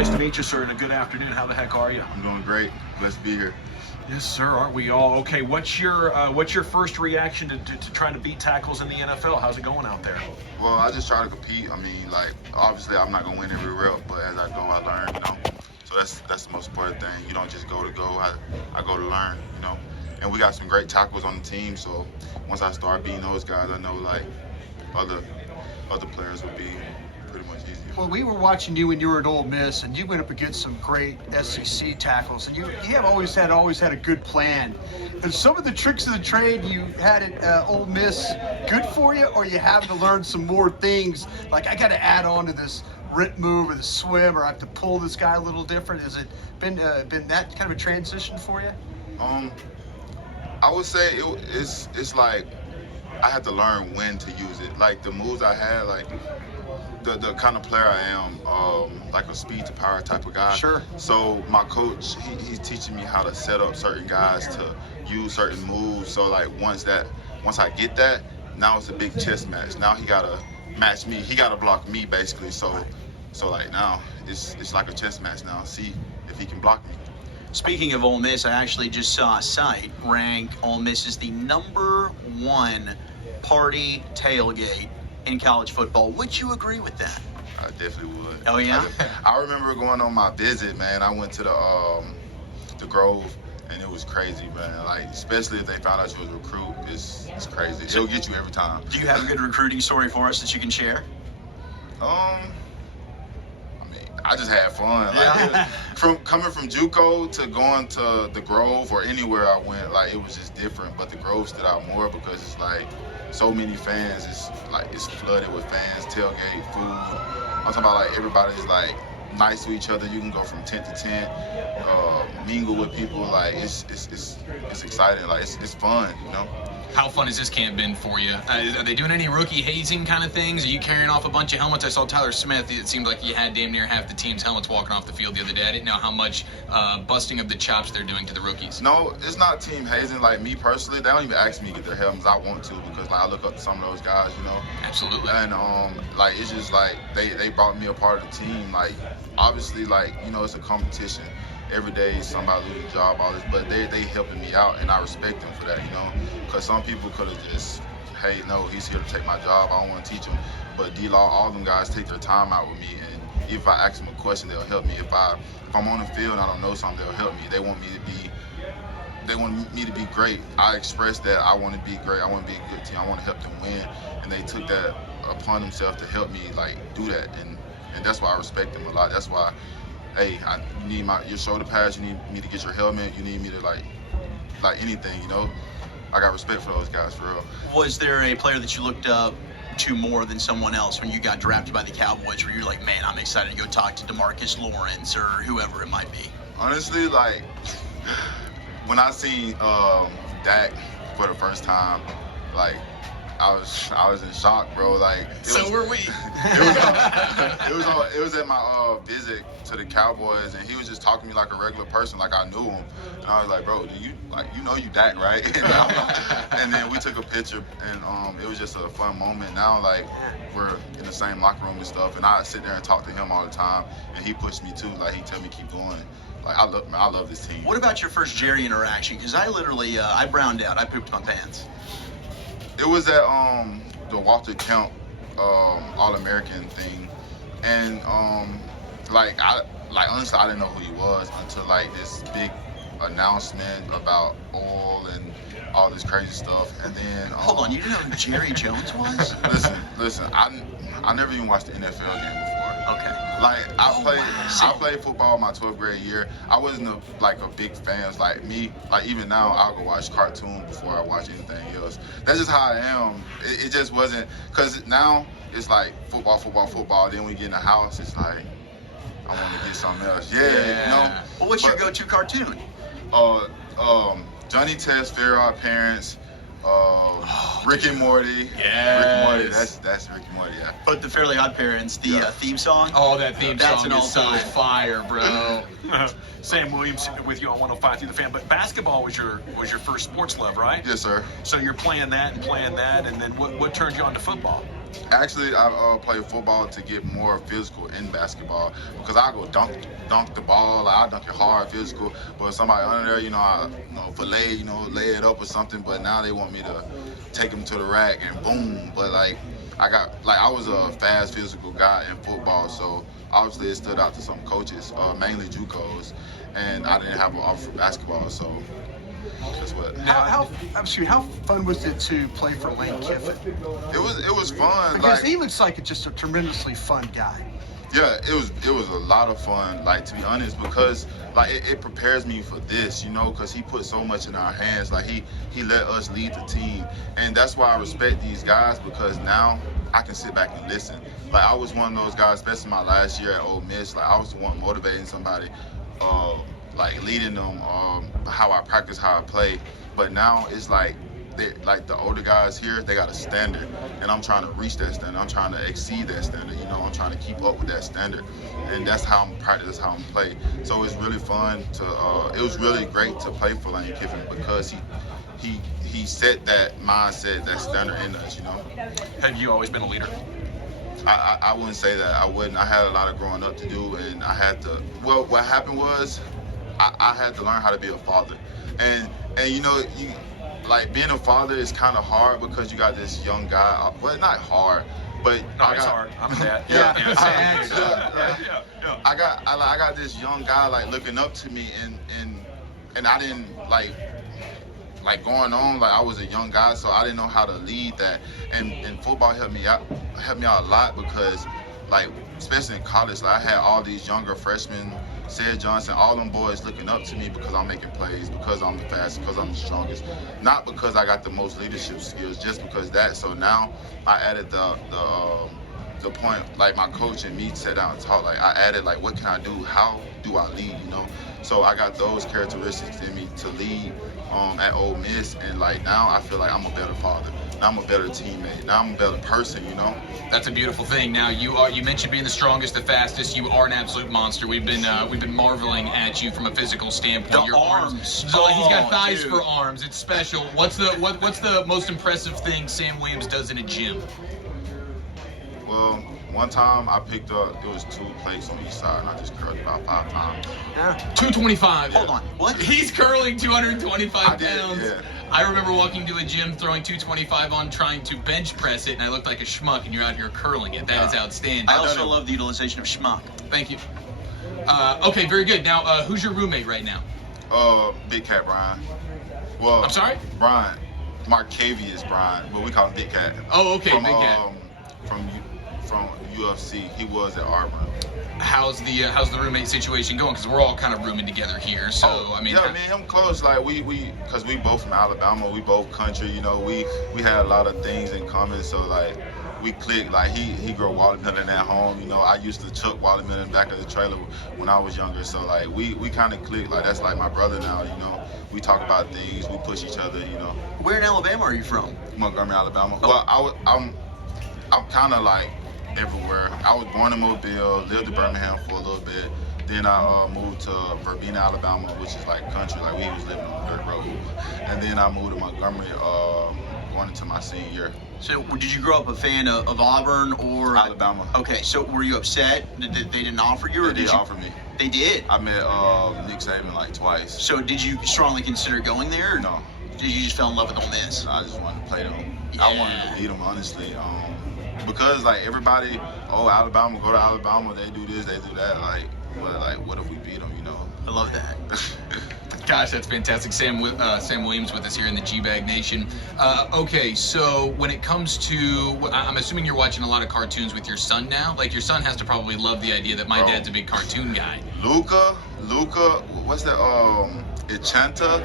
Nice to meet you, sir, and a good afternoon. How the heck are you? I'm doing great. Blessed to be here. Yes, sir. Aren't we all? Okay, what's your first reaction to trying to beat tackles in the NFL? How's it going out there? Well, I just try to compete. I mean, like, obviously I'm not going to win every rep, but as I go, I learn, you know. So that's the most important thing. You don't just go to go. I go to learn, you know. And we got some great tackles on the team, so once I start beating those guys, I know, like, other players will be pretty much easier. Well, we were watching you when you were at Ole Miss, and you went up against some great SEC tackles, and you have always had a good plan. And some of the tricks of the trade you had at Ole Miss good for you, or you having to learn some more things? Like, I got to add on to this rip move or the swim, or I have to pull this guy a little different. Has it been that kind of a transition for you? I would say it's like I had to learn when to use it. Like the moves I had, like the kind of player I am, like a speed to power type of guy. Sure. So my coach, he's teaching me how to set up certain guys to use certain moves. So like once I get that, now it's a big chess match. Now he gotta match me. He gotta block me basically. So like now it's like a chess match now. See if he can block me. Speaking of Ole Miss, I actually just saw a site rank Ole Miss as the #1 party tailgate in college football. Would you agree with that? I definitely would. Oh yeah. I remember going on my visit, man. I went to the Grove, and it was crazy, man. Like especially if they found out you was a recruit, it's crazy. It'll get you every time. Do you have a good recruiting story for us that you can share? I just had fun. Like, coming from JUCO to going to the Grove or anywhere I went, like it was just different. But the Grove stood out more because it's like so many fans. It's flooded with fans, tailgate, food. I'm talking about like everybody's like nice to each other. You can go from tent to tent, mingle with people. Like it's exciting. Like it's fun, you know. How fun has this camp been for you? Are they doing any rookie hazing kind of things? Are you carrying off a bunch of helmets? I saw Tyler Smith. It seemed like he had damn near half the team's helmets walking off the field the other day. I didn't know how much busting of the chops they're doing to the rookies. No, it's not team hazing. Like me personally, they don't even ask me to get their helmets. I want to because like I look up to some of those guys, you know. Absolutely. And like it's just like they brought me a part of the team. Like obviously, like you know, it's a competition. Every day somebody loses a job, all this, but they helping me out, and I respect them for that, you know. Because some people could have just, hey, no, he's here to take my job. I don't want to teach him. But D-Law, all them guys take their time out with me, and if I ask them a question, they'll help me. If I'm on the field and I don't know something, they'll help me. They want me to be great. I expressed that I want to be great. I want to be a good team. I want to help them win, and they took that upon themselves to help me like do that, and that's why I respect them a lot. That's why. Hey, you need your shoulder pads, you need me to get your helmet, you need me to like anything, you know? I got respect for those guys, for real. Was there a player that you looked up to more than someone else when you got drafted by the Cowboys where you're like, man, I'm excited to go talk to Demarcus Lawrence or whoever it might be? Honestly, like, when I seen Dak for the first time, like, I was in shock, bro. Like, Were we. It was at my visit to the Cowboys, and he was just talking to me like a regular person, like I knew him. And I was like, bro, you Dak, right? And then we took a picture, and it was just a fun moment. Now, like, we're in the same locker room and stuff, and I sit there and talk to him all the time, and he pushed me too. Like, he tell me keep going. Like, I love this team. What about your first Jerry interaction? Because I literally, I browned out. I pooped my pants. It was at the Walter Camp All-American thing, and honestly I didn't know who he was until like this big announcement about oil and all this crazy stuff, and then Hold on, you didn't know who Jerry Jones was? Listen, I never even watched the NFL game before. Okay. Like I played football my 12th grade year. I wasn't a big fan. Like me, like even now I'll go watch cartoon before I watch anything else. That's just how I am. It just wasn't, cause now it's like football. Then when we get in the house, it's like I want to get something else. Yeah. You know. Well, what's your go-to cartoon? Johnny Test, Fair Odd Parents. Rick and Morty. Yes. Rick and Morty. That's Rick and Morty. Yeah. But the Fairly Odd Parents, the theme song. Oh, that theme That's song an is so all-time. fire, bro. Sam Williams with you on 105 through the fan. But basketball was your first sports love, right? Yes, sir. So you're playing that, and then what turned you on to football? Actually, I play football to get more physical in basketball because I go dunk the ball. Like, I dunk it hard, physical. But somebody under there, fillet, lay it up or something. But now they want me to take them to the rack and boom. But I was a fast, physical guy in football, so obviously it stood out to some coaches, mainly JUCOs, and I didn't have an offer for basketball, so that's what. How fun was it to play for Lane Kiffin? It was fun. Because he looks like just a tremendously fun guy. Yeah, it was a lot of fun, to be honest, because it prepares me for this, because he put so much in our hands. He let us lead the team, and that's why I respect these guys, because now I can sit back and listen. I was one of those guys, especially my last year at Ole Miss. I was the one motivating somebody, leading them, how I practice, how I play. But now it's the older guys here, they got a standard, and I'm trying to reach that standard. I'm trying to exceed that standard. I'm trying to keep up with that standard, and that's how I'm practice, that's how I'm play. So it's really fun to. It was really great to play for Lane Kiffin because he set that mindset, that standard in us. Have you always been a leader? I wouldn't say that. I wouldn't. I had a lot of growing up to do, and I had to. Well, what happened was, I had to learn how to be a father, and being a father is kind of hard because you got this young guy. Well, not hard, but it's hard. I'm a dad. I got this young guy helping up to me, and I didn't going on, I was a young guy, so I didn't know how to lead that, and football helped me out a lot because especially in college, I had all these younger freshmen, Sid Johnson, all them boys looking up to me because I'm making plays, because I'm the fastest, because I'm the strongest, not because I got the most leadership skills, just because that. So now I added the point, my coach and me sat down and talked, I added what can I do, how do I lead, So I got those characteristics in me to lead at Ole Miss, and now I feel like I'm a better father. Now I'm a better teammate. Now I'm a better person, That's a beautiful thing. Now you mentioned being the strongest, the fastest. You are an absolute monster. We've been marveling at you from a physical standpoint. The Your arms. So he's got thighs dude. for arms. It's special. What's the most impressive thing Sam Williams does in a gym? Well, one time I picked up, it was 2 plates on each side, and I just curled about 5 times. Yeah. 225. Hold on. What? He's curling 225 I did, pounds. yeah. I remember walking to a gym, throwing 225 on, trying to bench press it, and I looked like a schmuck, and you're out here curling it. That is outstanding. I also love the utilization of schmuck. Thank you. Okay, very good. Now, who's your roommate right now? Big Cat Brian. Well, I'm sorry? Brian. Marcavius Brian, but we call him Big Cat. Oh, okay, from, Big Cat. From UFC. He was at Auburn. How's the roommate situation going? Because we're all kind of rooming together here. So yeah, me and him close. Because we both from Alabama, we both country. We had a lot of things in common. So we clicked. He grew watermelon at home. I used to chuck watermelon in the back of the trailer when I was younger. So we kind of clicked. That's my brother now. We talk about things. We push each other. Where in Alabama are you from? Montgomery, Alabama. Well, I'm kind of everywhere. I was born in Mobile, lived in Birmingham for a little bit. Then I moved to Verbena, Alabama, which is country. We was living on the dirt road. And then I moved to Montgomery, going into my senior year. So did you grow up a fan of Auburn or Alabama? Okay, so were you upset that they didn't offer you, or They did you offer me. They did. I met Nick Saban twice. So did you strongly consider going there? Or No. Did you just fell in love with Ole Miss? I just wanted to play them. Yeah. I wanted to beat them, honestly. Because everybody, Alabama, go to Alabama, they do this, they do that. What if we beat them? I love that. Gosh, that's fantastic. Sam Williams with us here in the GBag Nation. Okay, so when it comes to, I'm assuming you're watching a lot of cartoons with your son now. Your son has to probably love the idea that my dad's a big cartoon guy. Luca, what's that? Encanto?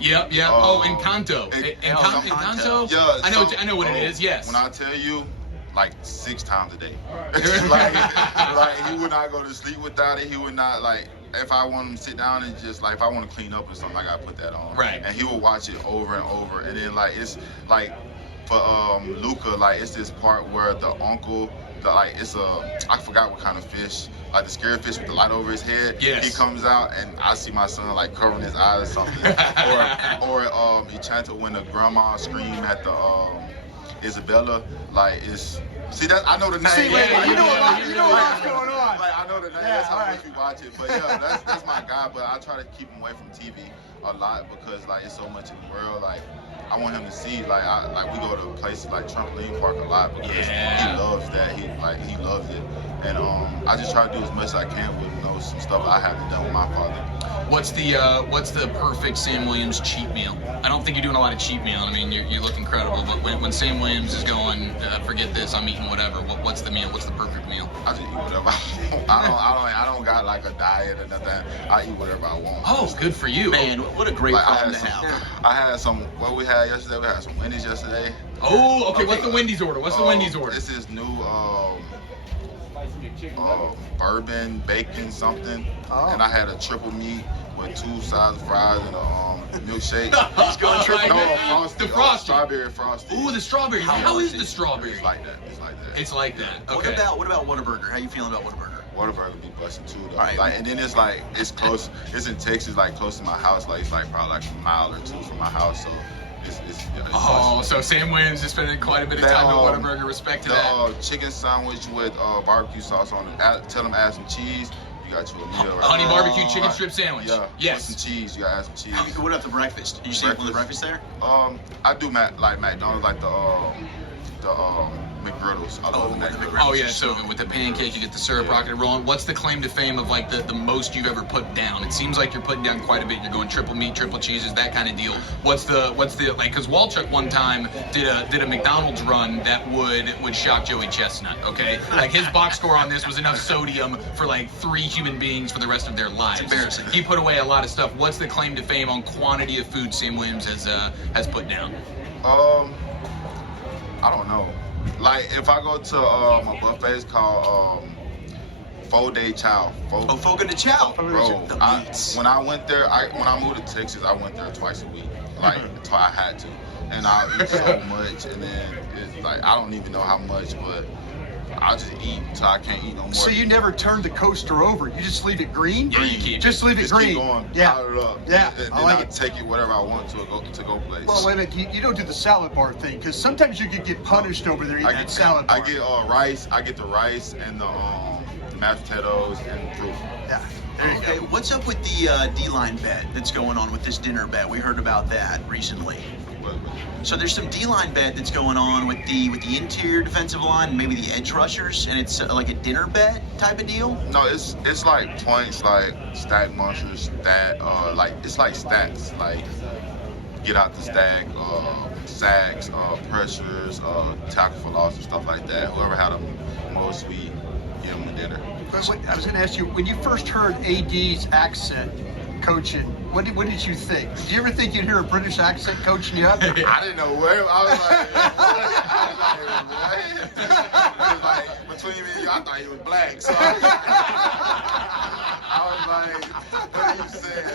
Yep. Encanto. Encanto? Yeah, I know what it is. Yes. When I tell you, 6 times a day. He would not go to sleep without it. He would not if I want him to sit down and just if I want to clean up or something, I gotta put that on. Right. And he will watch it over and over. And then it's for Luca, it's this part where the uncle, it's I forgot what kind of fish, the scary fish with the light over his head. Yes. He comes out and I see my son covering his eyes or something. or Encanto when the grandma screamed at the Isabella, like it's. See that I know the name. See, wait, you know what's Like, going on. Like I know the name. Yeah, That's how all much we watch it. But yeah, that's my guy. But I try to keep him away from TV a lot because like it's so much in the world. Like I want him to see. Like we go to places like Trampoline Park a lot because he loves that. He loves it. And I just try to do as much as I can with some stuff I haven't done with my father. What's the perfect Sam Williams cheat meal? I don't think you're doing a lot of cheat meal. I mean, you look incredible, but when Sam Williams is going, forget this, I'm eating whatever. What's the meal? What's the perfect meal? I just eat whatever I want. I don't got like a diet or nothing. I eat whatever I want. Oh, good for you, Man, what a great problem to have. I had some. What we had yesterday? We had some Wendy's yesterday. Oh, okay. What's the Wendy's order? What's the Wendy's order? This is new. Bourbon bacon something, and I had a triple meat with 2 sides of fries and a milkshake. He's going triple. No, frosty. The frosty. Strawberry frosty. Ooh, the strawberry. How is the strawberry? It's like that. It's like that. It's like that. Okay. What about Whataburger? How you feeling about Whataburger? Whataburger be busting too though. Right. Like, and then it's like it's close. It's in Texas, like close to my house. Like it's like probably like a mile or 2 from my house. So it's Oh, busting. so Sam Williams is spending quite a bit of That, time at Whataburger. Respect to that. Chicken sandwich with barbecue sauce on it. Tell them to add some cheese. You got you a meal. Right Honey there. barbecue chicken strip sandwich. Yeah. Yes. With some cheese. You gotta add some cheese. What about the breakfast? Did you see the breakfast there? I do like McDonald's, like the McGriddles. I love the McGriddles. Oh yeah, so with the pancake, you get the syrup rocket rolling. What's the claim to fame of like the most you've ever put down? It seems like you're putting down quite a bit. You're going triple meat, triple cheeses, that kind of deal. What's the like? Because Walchuk one time did a McDonald's run that would shock Joey Chestnut. Okay, like his box score on this was enough sodium for like 3 human beings for the rest of their lives. It's embarrassing. He put away a lot of stuff. What's the claim to fame on quantity of food Sam Williams has put down? I don't know. Like if I go to a buffet, it's called Fogo de Chao. Fogo de Chao. Bro, The meats. when I went there, when I moved to Texas, I went there twice a week. Like I had to, and I eat so much, and then it's like I don't even know how much, but I just eat until I can't eat no more. So you never turn the coaster over. You just leave it green? Yeah, you keep Just leave it Just green. keep going, Yeah. pile it up. Yeah, And then I like I it. take it whatever I want to go place. Well, wait a minute. You don't do the salad bar thing because sometimes you could get punished over there eating that salad bar. I get rice. I get the rice and the mashed potatoes and fruit. Yeah. There you Okay, go. what's up with the D-line bet that's going on with this dinner bet? We heard about that recently. But So there's some D-line bet that's going on with the interior defensive line, and maybe the edge rushers, and it's like a dinner bet type of deal. no, it's like points, like stack monsters, it's like stats, like get out the stack, sacks, pressures, tackle for loss and stuff like that. Whoever had the most, we give them a dinner. But I was going to ask you, when you first heard AD's accent coaching, what did you think? Did you ever think you'd hear a British accent coaching you up? I didn't know where. I was like, between me and you, I thought he was black. So I was like, what are you saying?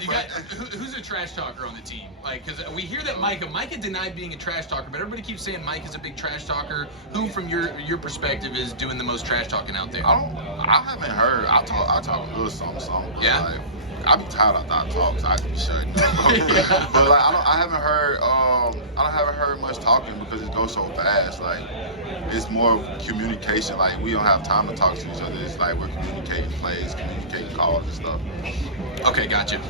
You got who's a trash talker on the team? Like, because we hear that Micah denied being a trash talker, but everybody keeps saying Mike is a big trash talker. Who, from your perspective, is doing the most trash talking out there? I haven't heard. I talk a little something. But Yeah? Like, I be tired after I talk, so I can be shutting up. But like, I haven't heard much talking because it goes so fast. Like, it's more of communication. Like, we don't have time to talk to each other. It's like we're communicating plays, communicating calls and stuff. Okay, gotcha.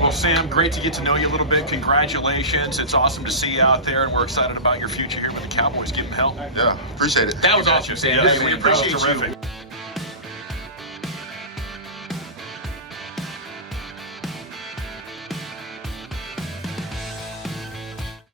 Well, Sam, great to get to know you a little bit. Congratulations. It's awesome to see you out there, and we're excited about your future here with the Cowboys. Give them hell. Yeah, appreciate it. That was awesome, Sam. Yeah, Listen, we that was appreciate you. terrific.